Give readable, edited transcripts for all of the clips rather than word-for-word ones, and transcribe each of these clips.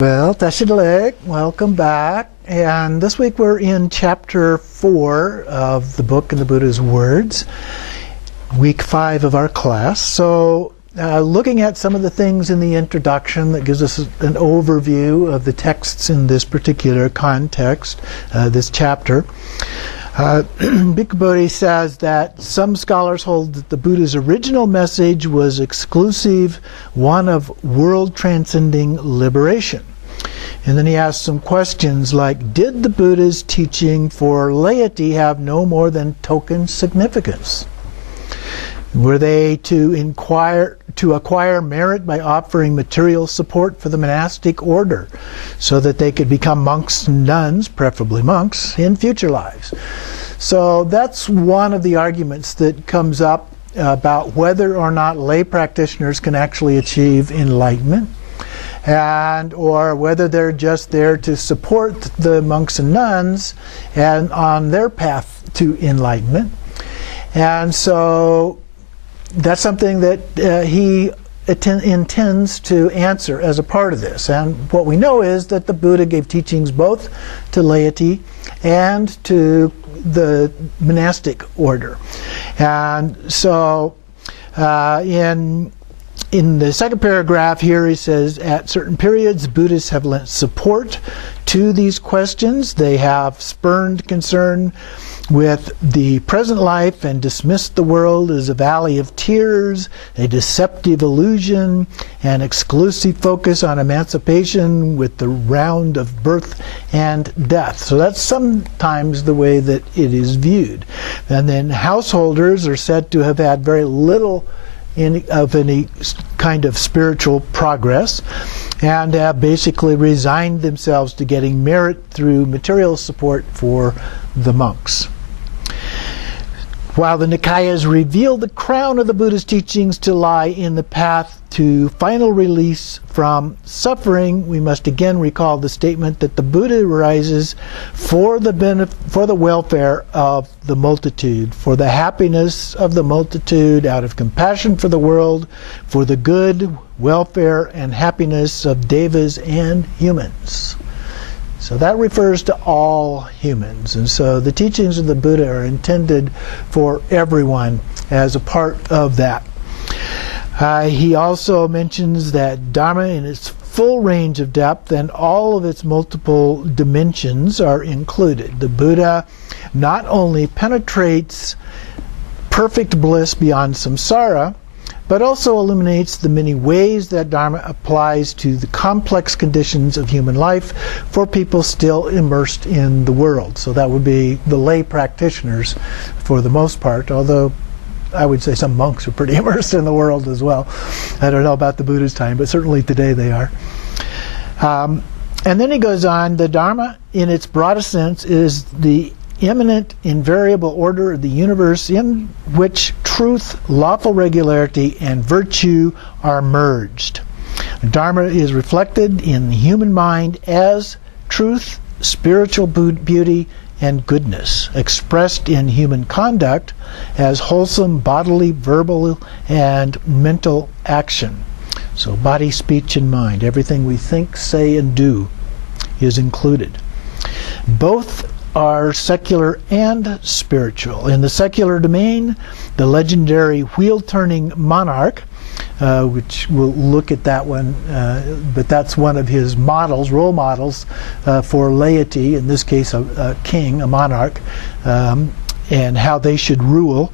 Well, Tashidalek, welcome back. And this week we're in chapter 4 of the book in the Buddha's Words, week 5 of our class. So looking at some of the things in the introduction that gives us an overview of the texts in this particular context, this chapter. Bhikkhu Bodhi says that some scholars hold that the Buddha's original message was exclusive, one of world-transcending liberation. And then he asks some questions like, did the Buddha's teaching for laity have no more than token significance? Were they to acquire merit by offering material support for the monastic order so that they could become monks and nuns, preferably monks, in future lives? So that's one of the arguments that comes up about whether or not lay practitioners can actually achieve enlightenment, and or whether they're just there to support the monks and nuns and on their path to enlightenment. And so that's something that he intends to answer as a part of this. And what we know is that the Buddha gave teachings both to laity and to the monastic order. And so in the second paragraph here, he says, at certain periods, Buddhists have lent support to these questions. They have spurned concern with the present life and dismissed the world as a valley of tears, a deceptive illusion, an exclusive focus on emancipation with the round of birth and death. So that's sometimes the way that it is viewed. And then householders are said to have had very little of any kind of spiritual progress, and have basically resigned themselves to getting merit through material support for the monks. While the Nikayas reveal the crown of the Buddha's teachings to lie in the path to final release from suffering, we must again recall the statement that the Buddha arises for the welfare of the multitude, for the happiness of the multitude, out of compassion for the world, for the good, welfare, and happiness of devas and humans. So that refers to all humans. And so the teachings of the Buddha are intended for everyone as a part of that. He also mentions that Dharma in its full range of depth and all of its multiple dimensions are included. The Buddha not only penetrates perfect bliss beyond samsara, but also illuminates the many ways that Dharma applies to the complex conditions of human life for people still immersed in the world. So that would be the lay practitioners for the most part, although I would say some monks are pretty immersed in the world as well. I don't know about the Buddha's time, but certainly today they are. And then he goes on, the Dharma in its broadest sense is the immanent, invariable order of the universe in which truth, lawful regularity, and virtue are merged. Dharma is reflected in the human mind as truth, spiritual beauty, and goodness, expressed in human conduct as wholesome bodily, verbal, and mental action. So body, speech, and mind, everything we think, say, and do is included. Both are secular and spiritual. In the secular domain, the legendary wheel-turning monarch, which we'll look at that one, but that's one of his models, role models for laity, in this case a king, a monarch, and how they should rule.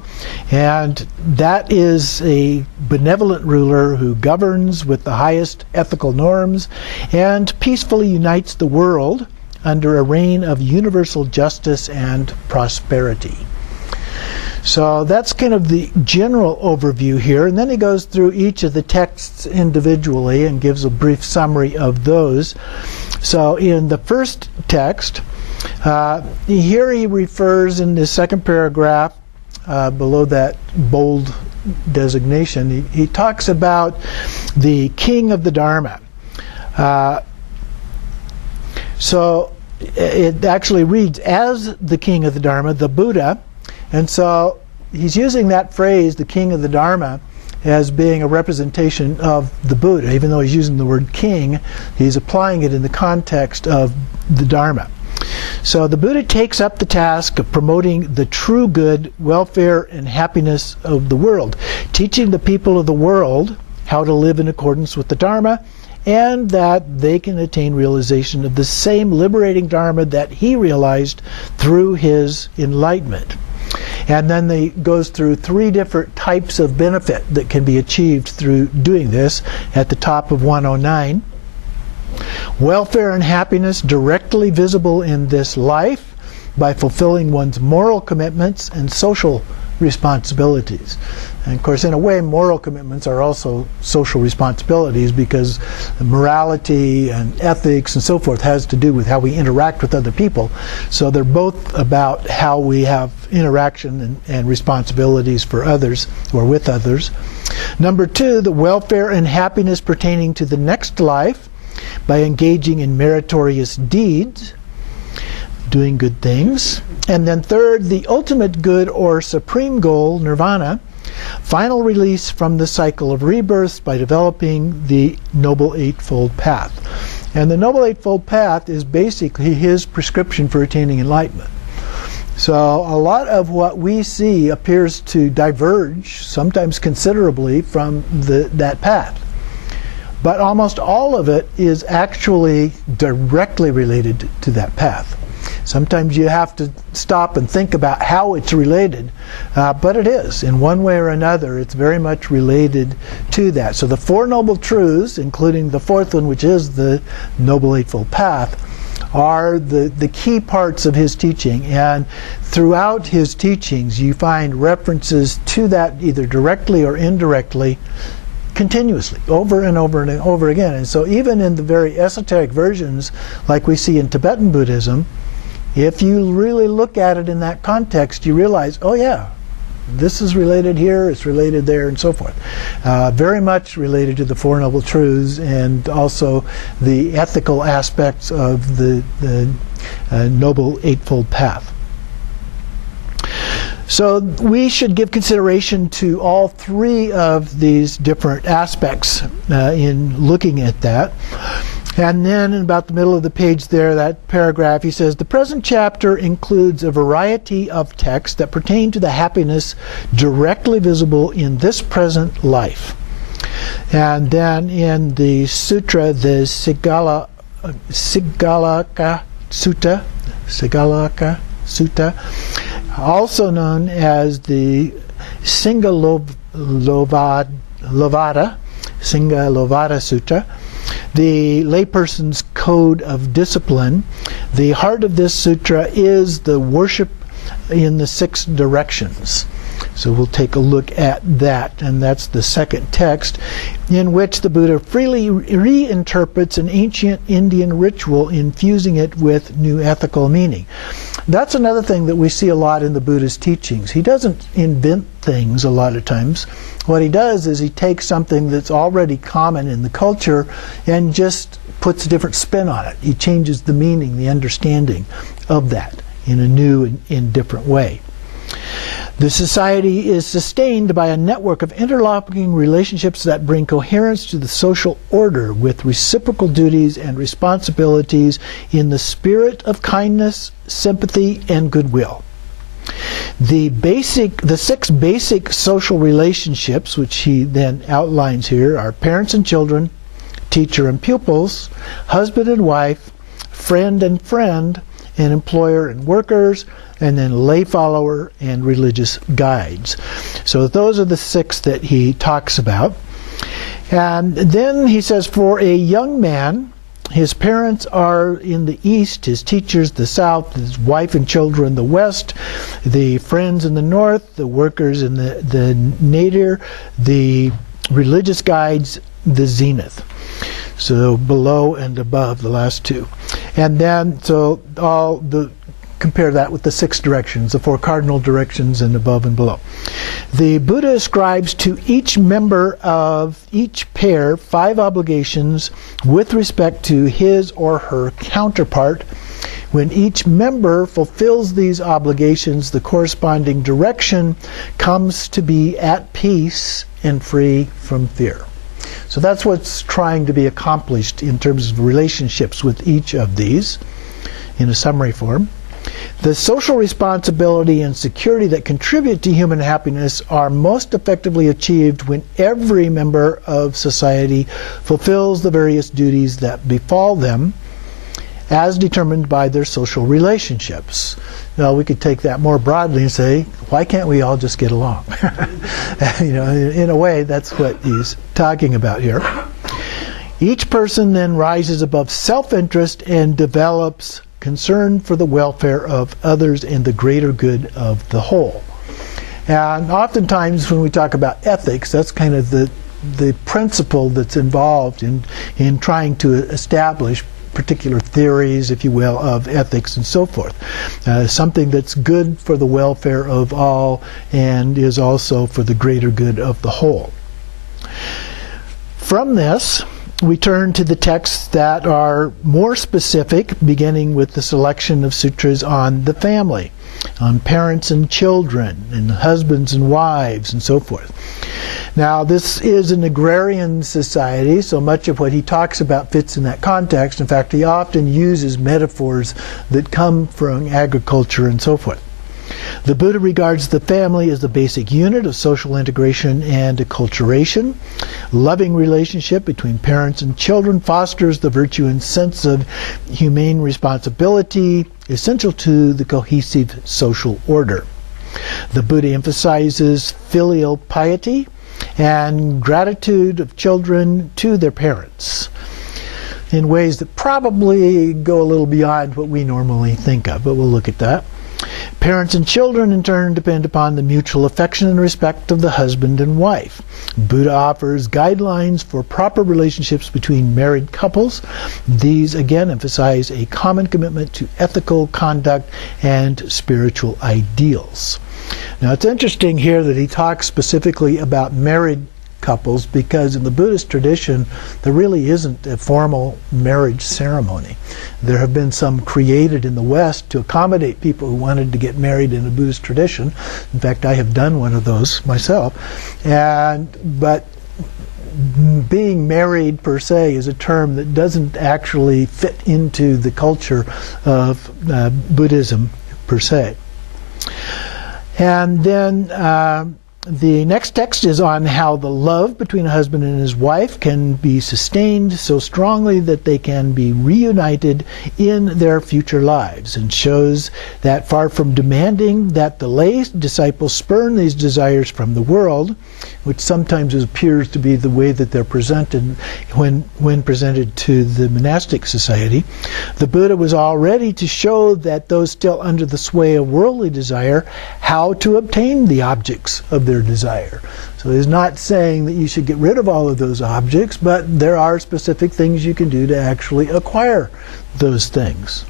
And that is a benevolent ruler who governs with the highest ethical norms and peacefully unites the world under a reign of universal justice and prosperity. So that's kind of the general overview here, and then he goes through each of the texts individually and gives a brief summary of those. So in the first text, here he refers in the second paragraph, below that bold designation, he talks about the king of the Dharma. So it actually reads as the king of the Dharma, the Buddha, and so he's using that phrase, the king of the Dharma, as being a representation of the Buddha. Even though he's using the word king, he's applying it in the context of the Dharma. So the Buddha takes up the task of promoting the true good, welfare, and happiness of the world, teaching the people of the world how to live in accordance with the Dharma, and that they can attain realization of the same liberating Dharma that he realized through his enlightenment. And then he goes through 3 different types of benefit that can be achieved through doing this at the top of 109. Welfare and happiness directly visible in this life by fulfilling one's moral commitments and social responsibilities. And of course, in a way, moral commitments are also social responsibilities, because morality and ethics and so forth has to do with how we interact with other people. So they're both about how we have interaction and responsibilities for others or with others. Number 2, the welfare and happiness pertaining to the next life by engaging in meritorious deeds, doing good things. And then 3rd, the ultimate good or supreme goal, nirvana, final release from the cycle of rebirths by developing the Noble Eightfold Path. And the Noble Eightfold Path is basically his prescription for attaining enlightenment. So a lot of what we see appears to diverge, sometimes considerably, from that path. But almost all of it is actually directly related to that path. Sometimes you have to stop and think about how it's related, but it is. In one way or another, it's very much related to that. So the 4 Noble Truths, including the 4th one, which is the Noble Eightfold Path, are the key parts of his teaching. And throughout his teachings, you find references to that either directly or indirectly, continuously, over and over and over again. And so even in the very esoteric versions, like we see in Tibetan Buddhism, if you really look at it in that context, you realize, oh yeah, this is related here, it's related there, and so forth. Very much related to the 4 Noble Truths, and also the ethical aspects of the Noble Eightfold Path. So we should give consideration to all 3 of these different aspects in looking at that. And then in about the middle of the page there, that paragraph, he says, the present chapter includes a variety of texts that pertain to the happiness directly visible in this present life. And then in the sutra, the Sigalaka Sutta, also known as the Singalovada Sutta, the layperson's code of discipline. The heart of this sutra is the worship in the 6 directions. So we'll take a look at that, and that's the 2nd text, in which the Buddha freely reinterprets an ancient Indian ritual, infusing it with new ethical meaning. That's another thing that we see a lot in the Buddha's teachings. He doesn't invent things a lot of times. What he does is he takes something that's already common in the culture and just puts a different spin on it. He changes the meaning, the understanding of that in a new and different way. The society is sustained by a network of interlocking relationships that bring coherence to the social order, with reciprocal duties and responsibilities in the spirit of kindness, sympathy, and goodwill. The 6 basic social relationships, which he then outlines here, are parents and children, teacher and pupils, husband and wife, friend and friend, and employer and workers, and then lay follower and religious guides. So those are the 6 that he talks about. And then he says, for a young man, his parents are in the east, his teachers the south, his wife and children the west, the friends in the north, the workers in the nadir, the religious guides the zenith. So below and above, the last 2. And then, so compare that with the 6 directions, the 4 cardinal directions, and above and below. The Buddha ascribes to each member of each pair 5 obligations with respect to his or her counterpart. When each member fulfills these obligations, the corresponding direction comes to be at peace and free from fear. So that's what's trying to be accomplished in terms of relationships with each of these in a summary form. The social responsibility and security that contribute to human happiness are most effectively achieved when every member of society fulfills the various duties that befall them as determined by their social relationships. Now, we could take that more broadly and say, why can't we all just get along? In a way, that's what he's talking about here. Each person then rises above self-interest and develops concern for the welfare of others and the greater good of the whole. And oftentimes when we talk about ethics, that's kind of the principle that's involved in trying to establish particular theories, if you will, of ethics and so forth. Something that's good for the welfare of all and is also for the greater good of the whole. From this, we turn to the texts that are more specific, beginning with the selection of sutras on the family, on parents and children, and husbands and wives, and so forth. Now, this is an agrarian society, so much of what he talks about fits in that context. In fact, he often uses metaphors that come from agriculture and so forth. The Buddha regards the family as the basic unit of social integration and acculturation. Loving relationship between parents and children fosters the virtue and sense of humane responsibility essential to the cohesive social order. The Buddha emphasizes filial piety and gratitude of children to their parents in ways that probably go a little beyond what we normally think of, but we'll look at that. Parents and children, in turn, depend upon the mutual affection and respect of the husband and wife. Buddha offers guidelines for proper relationships between married couples. These, again, emphasize a common commitment to ethical conduct and spiritual ideals. Now, it's interesting here that he talks specifically about married couples because in the Buddhist tradition, there really isn't a formal marriage ceremony. There have been some created in the West to accommodate people who wanted to get married in a Buddhist tradition. In fact, I have done one of those myself. But being married per se is a term that doesn't actually fit into the culture of Buddhism per se. And then the next text is on how the love between a husband and his wife can be sustained so strongly that they can be reunited in their future lives, and shows that far from demanding that the lay disciples spurn these desires from the world, which sometimes appears to be the way that they're presented when presented to the monastic society, the Buddha was all ready to show that those still under the sway of worldly desire how to obtain the objects of their desire. So he's not saying that you should get rid of all of those objects, but there are specific things you can do to actually acquire those things.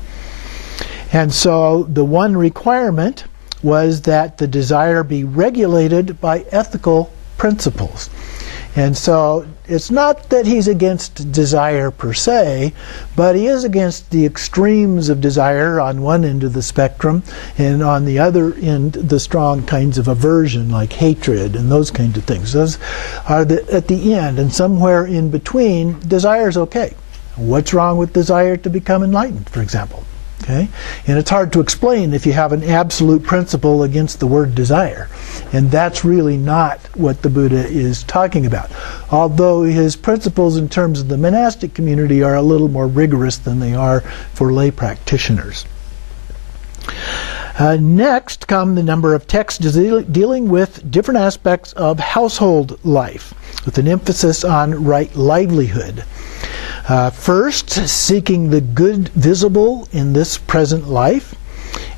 And so the one requirement was that the desire be regulated by ethical principles. And so it's not that he's against desire per se, but he is against the extremes of desire on one end of the spectrum, and on the other end the strong kinds of aversion like hatred and those kinds of things. Those are at the end, and somewhere in between, desire is okay. What's wrong with desire to become enlightened, for example? Okay? And it's hard to explain if you have an absolute principle against the word desire. And that's really not what the Buddha is talking about. Although his principles in terms of the monastic community are a little more rigorous than they are for lay practitioners. Next come the number of texts dealing with different aspects of household life, with an emphasis on right livelihood. First, seeking the good visible in this present life.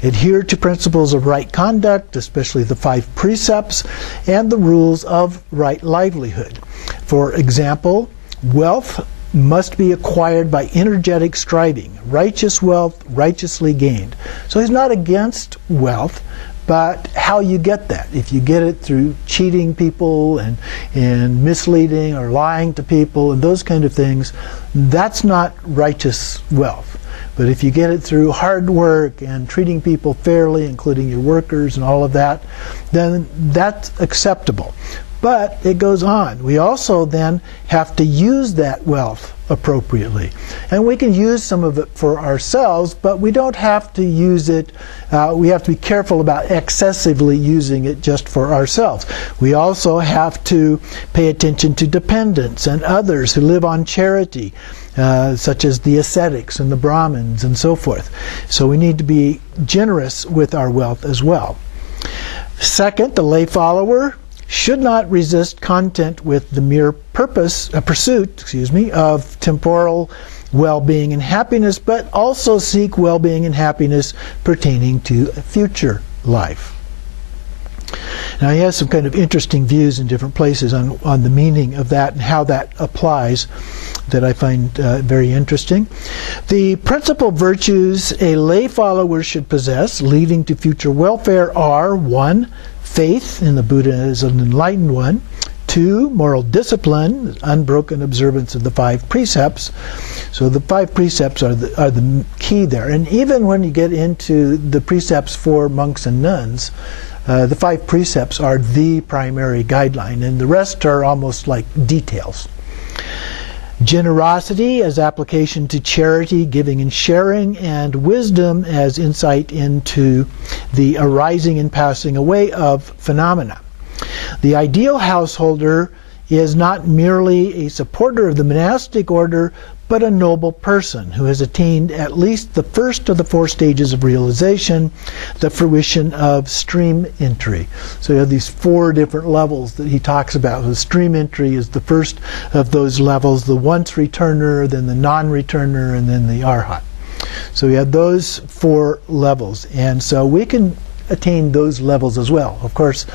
Adhere to principles of right conduct, especially the 5 precepts, and the rules of right livelihood. For example, wealth must be acquired by energetic striving. Righteous wealth, righteously gained. So he's not against wealth, but how you get that. If you get it through cheating people and misleading or lying to people and those kind of things, that's not righteous wealth. But if you get it through hard work and treating people fairly, including your workers and all of that, then that's acceptable. But it goes on. We also then have to use that wealth appropriately. And we can use some of it for ourselves, but we don't have to use it. We have to be careful about excessively using it just for ourselves. We also have to pay attention to dependents and others who live on charity, such as the ascetics and the Brahmins and so forth. So we need to be generous with our wealth as well. Second, the lay follower should not resist content with the mere pursuit of temporal well-being and happiness, but also seek well-being and happiness pertaining to a future life. Now he has some kind of interesting views in different places on the meaning of that and how that applies that I find very interesting. The principal virtues a lay follower should possess leading to future welfare are: 1, faith in the Buddha as an enlightened one; 2, moral discipline, unbroken observance of the 5 precepts. So the 5 precepts are the key there. And even when you get into the precepts for monks and nuns, the 5 precepts are the primary guideline, and the rest are almost like details. Generosity as application to charity, giving and sharing, and wisdom as insight into the arising and passing away of phenomena. The ideal householder is not merely a supporter of the monastic order, but a noble person who has attained at least the first of the 4 stages of realization, the fruition of stream entry. So you have these 4 different levels that he talks about. The stream entry is the first of those levels, the once returner, then the non-returner, and then the arhat. So we have those 4 levels, and so we can attain those levels as well. Of course,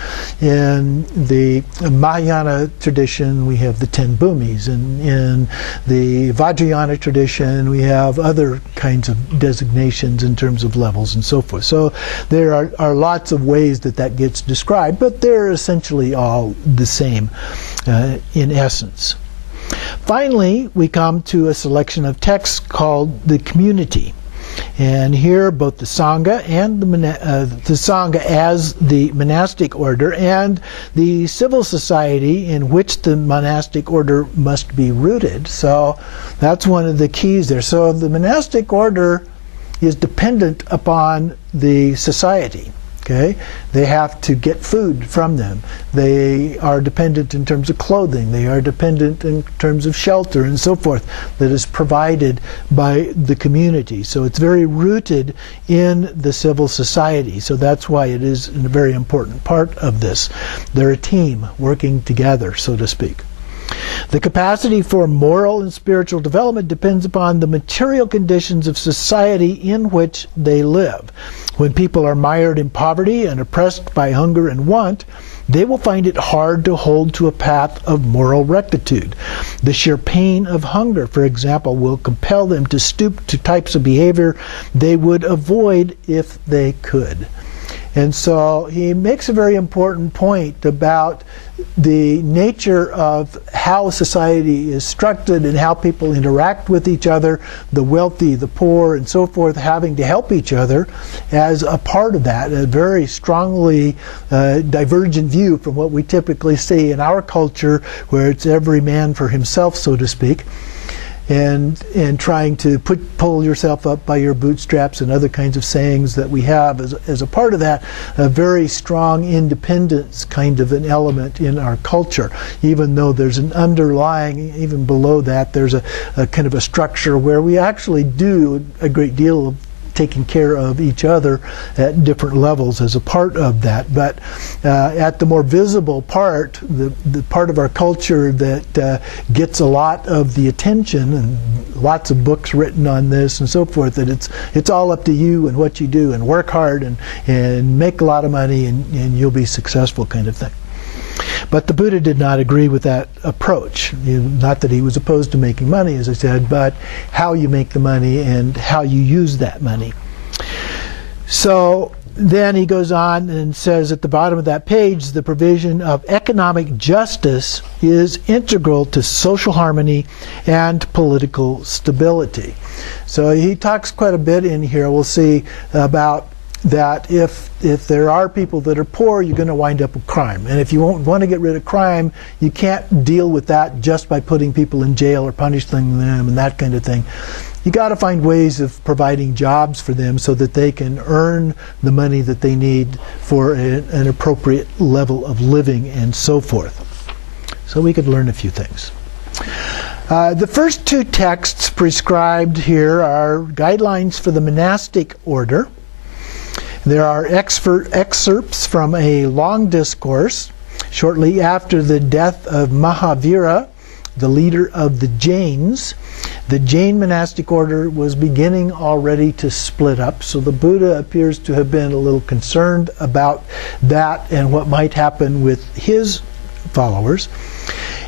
in the Mahayana tradition we have the 10 bhumis, and in the Vajrayana tradition we have other kinds of designations in terms of levels and so forth. So there are lots of ways that gets described, but they're essentially all the same in essence. Finally, we come to a selection of texts called the community. And here both the Sangha and the Sangha as the monastic order and the civil society in which the monastic order must be rooted. So that's one of the keys there. So the monastic order is dependent upon the society. Okay, they have to get food from them. They are dependent in terms of clothing. They are dependent in terms of shelter and so forth that is provided by the community. So it's very rooted in the civil society. So that's why it is a very important part of this. They're a team working together, so to speak. The capacity for moral and spiritual development depends upon the material conditions of society in which they live. When people are mired in poverty and oppressed by hunger and want, they will find it hard to hold to a path of moral rectitude. The sheer pain of hunger, for example, will compel them to stoop to types of behavior they would avoid if they could. And so he makes a very important point about the nature of how society is structured and how people interact with each other, the wealthy, the poor, and so forth, having to help each other as a part of that, a very strongly divergent view from what we typically see in our culture, where it's every man for himself, so to speak. And trying to pull yourself up by your bootstraps and other kinds of sayings that we have as a part of that, a very strong independence kind of an element in our culture, even though there's an underlying, even below that, there's a kind of a structure where we actually do a great deal of taking care of each other at different levels as a part of that. But at the more visible part, the part of our culture that gets a lot of the attention, and lots of books written on this and so forth, that it's all up to you and what you do, and work hard and make a lot of money and you'll be successful kind of thing. But the Buddha did not agree with that approach. Not that he was opposed to making money, as I said, but how you make the money and how you use that money. So then he goes on and says at the bottom of that page, the provision of economic justice is integral to social harmony and political stability. So he talks quite a bit in here, we'll see, about that if there are people that are poor, you're going to wind up with crime. And if you want to get rid of crime, you can't deal with that just by putting people in jail or punishing them and that kind of thing. You got to find ways of providing jobs for them so that they can earn the money that they need for an appropriate level of living and so forth. So we could learn a few things. The first two texts prescribed here are guidelines for the monastic order. There are excerpts from a long discourse shortly after the death of Mahavira, the leader of the Jains. The Jain monastic order was beginning already to split up, so the Buddha appears to have been a little concerned about that and what might happen with his followers.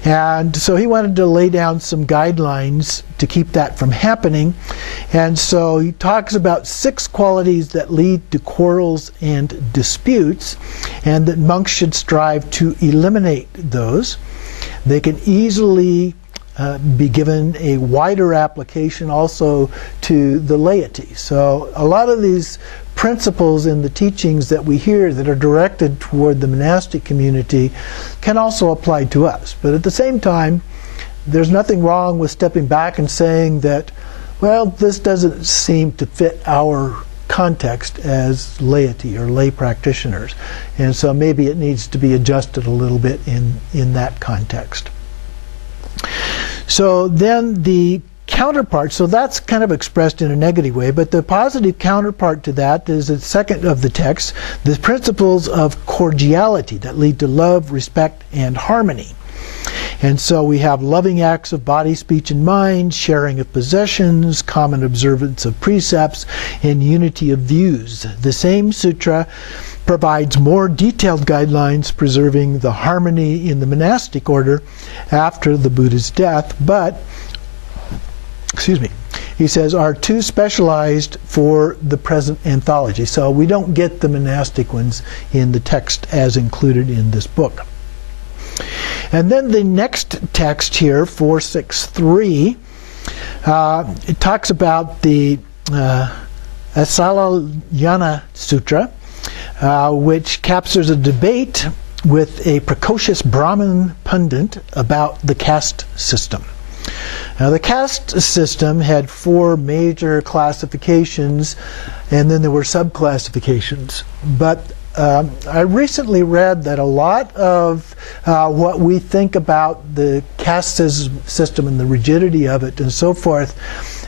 And so he wanted to lay down some guidelines to keep that from happening. And so he talks about 6 qualities that lead to quarrels and disputes, and that monks should strive to eliminate those. They can easily be given a wider application also to the laity. So a lot of these principles in the teachings that we hear that are directed toward the monastic community can also apply to us. But at the same time, there's nothing wrong with stepping back and saying that, well, this doesn't seem to fit our context as laity or lay practitioners. And so maybe it needs to be adjusted a little bit in that context. So then the counterpart, so that's kind of expressed in a negative way, but the positive counterpart to that is the second of the text, the principles of cordiality that lead to love, respect, and harmony. And so we have loving acts of body, speech, and mind, sharing of possessions, common observance of precepts, and unity of views. The same sutra provides more detailed guidelines preserving the harmony in the monastic order after the Buddha's death, but he says, are too specialized for the present anthology. So we don't get the monastic ones in the text as included in this book. And then the next text here, 463, it talks about the Asalayana Sutra, which captures a debate with a precocious Brahmin pundit about the caste system. Now, the caste system had 4 major classifications, and then there were sub-classifications. But I recently read that a lot of what we think about the caste system and the rigidity of it and so forth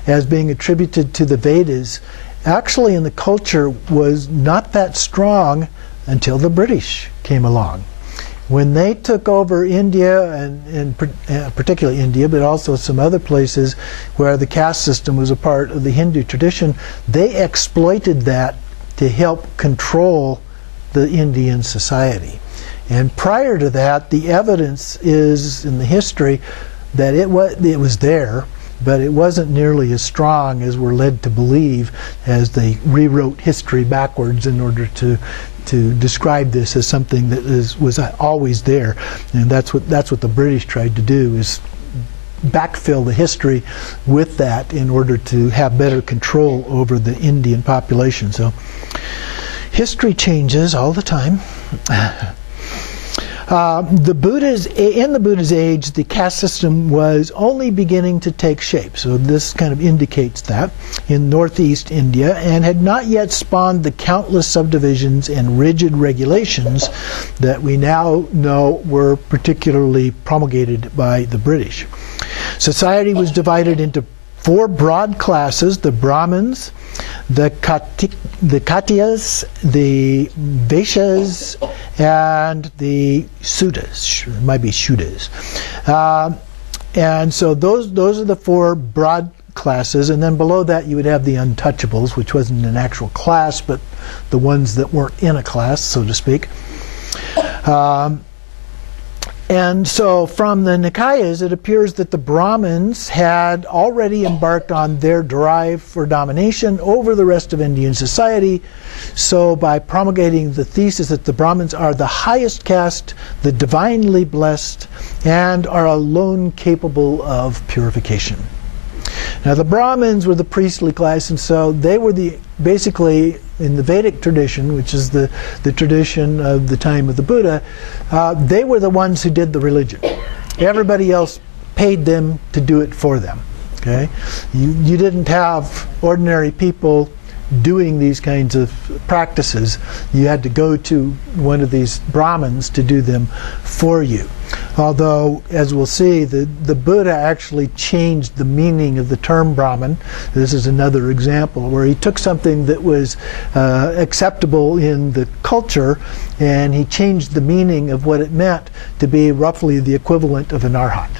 as being attributed to the Vedas, actually in the culture was not that strong until the British came along. When they took over India, and particularly India, but also some other places where the caste system was a part of the Hindu tradition, they exploited that to help control the Indian society. And prior to that, the evidence is in the history that it was there, but it wasn't nearly as strong as we're led to believe as they rewrote history backwards in order to describe this as something that was always there. And that's what the British tried to do, is backfill the history with that in order to have better control over the Indian population. So history changes all the time. In the Buddha's age, the caste system was only beginning to take shape. So this kind of indicates that in northeast India, and had not yet spawned the countless subdivisions and rigid regulations that we now know were particularly promulgated by the British. Society was divided into 4 broad classes: the Brahmins, the Khatriyas, the Vaishyas, and the Sutras. It might be Shuddhas. And so those are the 4 broad classes, and then below that you would have the untouchables, which wasn't an actual class, but the ones that weren't in a class, so to speak. And so from the Nikayas, it appears that the Brahmins had already embarked on their drive for domination over the rest of Indian society. So by promulgating the thesis that the Brahmins are the highest caste, the divinely blessed, and are alone capable of purification. Now the Brahmins were the priestly class, and so they were the basically, in the Vedic tradition, which is the tradition of the time of the Buddha, they were the ones who did the religion. Everybody else paid them to do it for them. Okay, you didn't have ordinary people doing these kinds of practices. You had to go to one of these Brahmins to do them for you. Although, as we'll see, the Buddha actually changed the meaning of the term Brahmin. This is another example where he took something that was acceptable in the culture and he changed the meaning of what it meant to be roughly the equivalent of an arhat.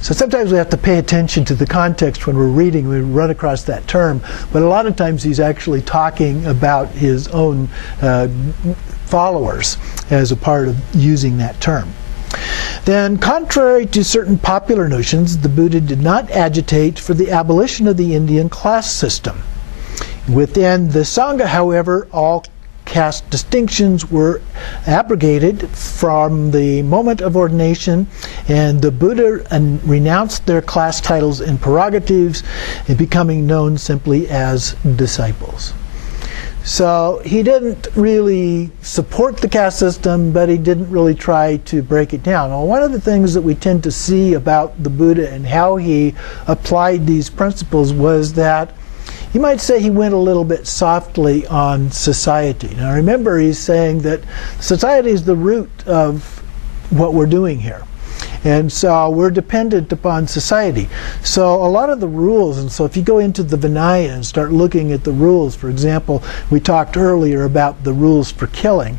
So sometimes we have to pay attention to the context when we're reading, we run across that term, but a lot of times he's actually talking about his own followers as a part of using that term. Then, contrary to certain popular notions, the Buddha did not agitate for the abolition of the Indian class system. Within the Sangha, however, all caste distinctions were abrogated from the moment of ordination, and the Buddha renounced their class titles and prerogatives, and becoming known simply as disciples. So he didn't really support the caste system, but he didn't really try to break it down. Well, one of the things that we tend to see about the Buddha and how he applied these principles was that you might say he went a little bit softly on society. Now remember, he's saying that society is the root of what we're doing here. And so we're dependent upon society. So a lot of the rules, and so if you go into the Vinaya and start looking at the rules, for example, we talked earlier about the rules for killing.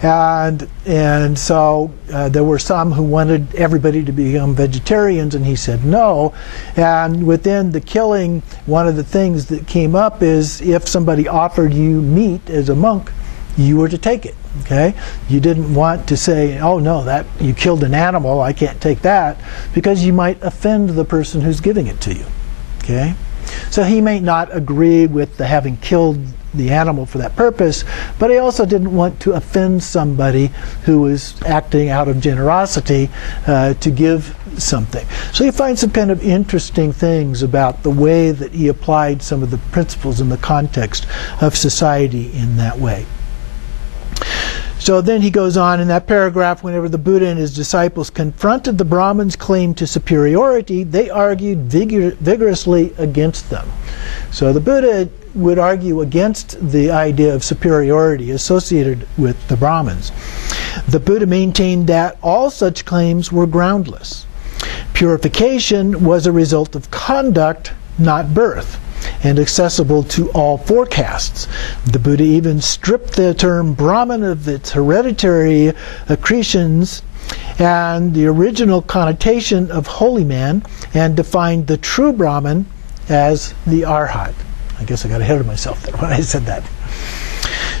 And so there were some who wanted everybody to become vegetarians, and he said no. And within the killing, one of the things that came up is if somebody offered you meat as a monk, you were to take it. Okay, you didn't want to say, oh no, that you killed an animal, I can't take that, because you might offend the person who's giving it to you. Okay, so he may not agree with the having killed the animal for that purpose, but he also didn't want to offend somebody who was acting out of generosity to give something. So you find some kind of interesting things about the way that he applied some of the principles in the context of society in that way. So then he goes on in that paragraph, whenever the Buddha and his disciples confronted the Brahmins' claim to superiority, they argued vigorously against them. So the Buddha would argue against the idea of superiority associated with the Brahmins. The Buddha maintained that all such claims were groundless. Purification was a result of conduct, not birth, and accessible to all four castes. The Buddha even stripped the term Brahmin of its hereditary accretions and the original connotation of holy man, and defined the true Brahmin as the Arhat. I guess I got ahead of myself there when I said that.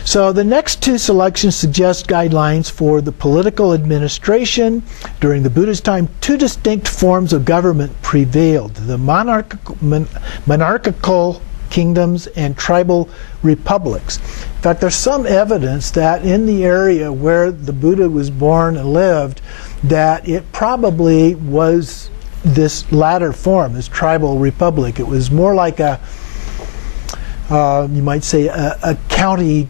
So the next two selections suggest guidelines for the political administration. During the Buddha's time, two distinct forms of government prevailed: the monarchical kingdoms and tribal republics. In fact, there's some evidence that in the area where the Buddha was born and lived, that it probably was this latter form, this tribal republic. It was more like a you might say a county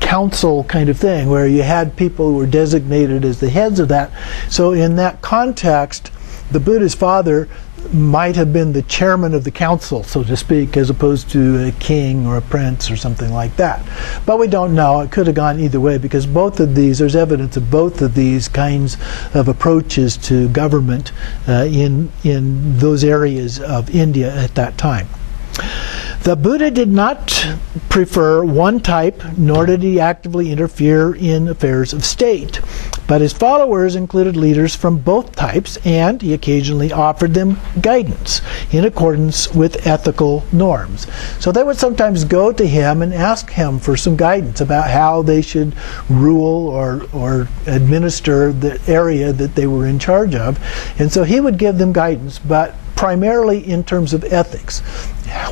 council kind of thing, where you had people who were designated as the heads of that. So in that context, the Buddha's father might have been the chairman of the council, so to speak, as opposed to a king or a prince or something like that. But we don't know. It could have gone either way, because both of these, there's evidence of both of these kinds of approaches to government in those areas of India at that time. The Buddha did not prefer one type, nor did he actively interfere in affairs of state. But his followers included leaders from both types, and he occasionally offered them guidance in accordance with ethical norms. So they would sometimes go to him and ask him for some guidance about how they should rule or administer the area that they were in charge of. And so he would give them guidance, but primarily in terms of ethics.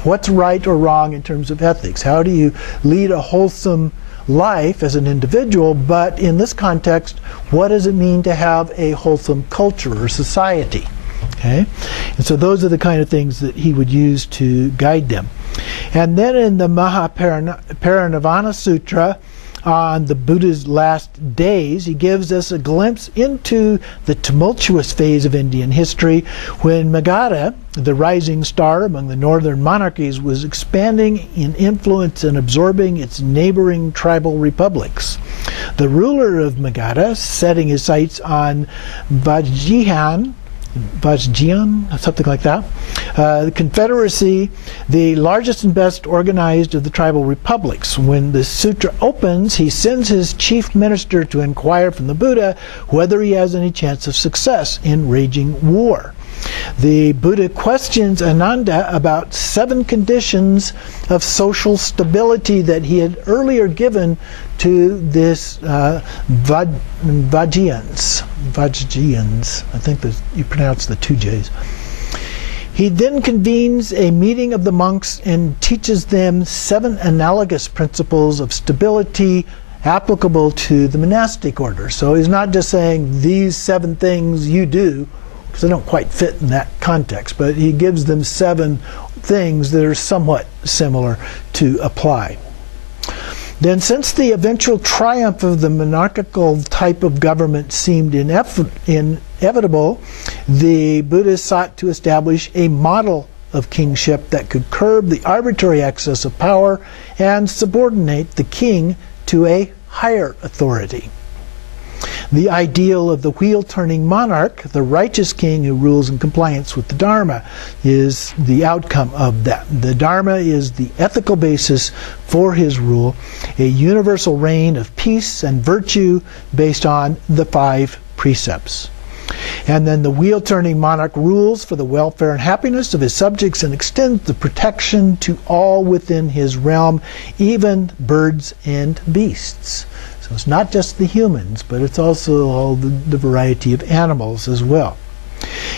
What's right or wrong in terms of ethics? How do you lead a wholesome life as an individual? But in this context, what does it mean to have a wholesome culture or society? Okay? And so those are the kind of things that he would use to guide them. And then in the Mahaparinirvana Sutra, on the Buddha's last days, he gives us a glimpse into the tumultuous phase of Indian history when Magadha, the rising star among the northern monarchies, was expanding in influence and absorbing its neighboring tribal republics. The ruler of Magadha, setting his sights on Vajjihan, something like that. The Confederacy, the largest and best organized of the tribal republics. When the sutra opens, he sends his chief minister to inquire from the Buddha whether he has any chance of success in raging war. The Buddha questions Ananda about 7 conditions of social stability that he had earlier given to this Vajjiyans. I think you pronounce the 2 J's. He then convenes a meeting of the monks and teaches them 7 analogous principles of stability applicable to the monastic order. So he's not just saying these 7 things you do, because they don't quite fit in that context, but he gives them 7 things that are somewhat similar to apply. Then, since the eventual triumph of the monarchical type of government seemed inevitable, the Buddha sought to establish a model of kingship that could curb the arbitrary excess of power and subordinate the king to a higher authority. The ideal of the wheel-turning monarch, the righteous king who rules in compliance with the Dharma, is the outcome of that. The Dharma is the ethical basis for his rule, a universal reign of peace and virtue based on the 5 precepts. And then the wheel-turning monarch rules for the welfare and happiness of his subjects and extends the protection to all within his realm, even birds and beasts. So it's not just the humans, but it's also all the variety of animals as well.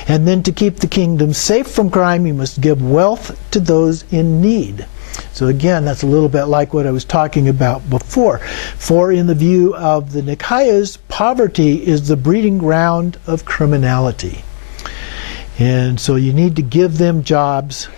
And then to keep the kingdom safe from crime, you must give wealth to those in need. So again, that's a little bit like what I was talking about before. For in the view of the Nikayas, poverty is the breeding ground of criminality. And so you need to give them jobs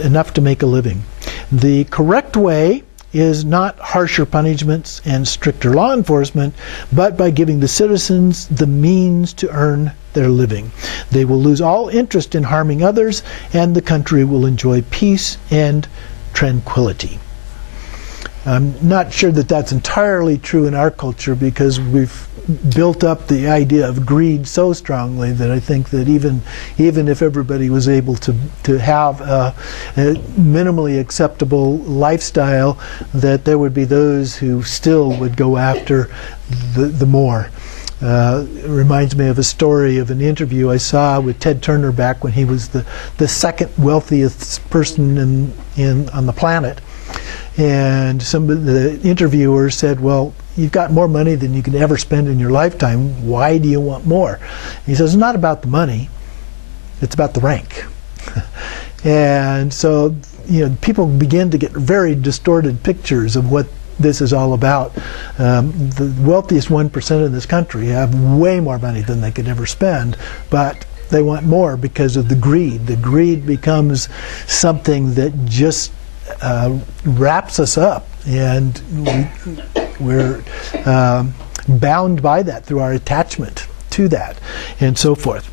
enough to make a living. The correct way is not harsher punishments and stricter law enforcement, but by giving the citizens the means to earn their living. They will lose all interest in harming others, and the country will enjoy peace and tranquility. I'm not sure that that's entirely true in our culture, because we've built up the idea of greed so strongly that I think that even if everybody was able to have a minimally acceptable lifestyle, that there would be those who still would go after the more. It reminds me of a story of an interview I saw with Ted Turner back when he was the second wealthiest person on the planet. And the interviewer said, well, you've got more money than you can ever spend in your lifetime. Why do you want more? He says, it's not about the money. It's about the rank. And so, people begin to get very distorted pictures of what this is all about. The wealthiest 1% in this country have way more money than they could ever spend, but they want more because of the greed. The greed becomes something that just wraps us up, and we're bound by that through our attachment to that, and so forth.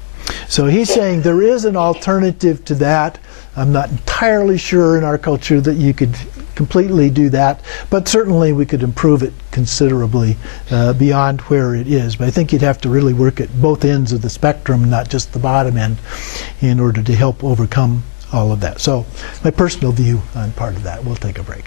So he's saying there is an alternative to that. I'm not entirely sure in our culture that you could completely do that, but certainly we could improve it considerably beyond where it is. But I think you'd have to really work at both ends of the spectrum, not just the bottom end, in order to help overcome all of that. So my personal view on part of that. We'll take a break.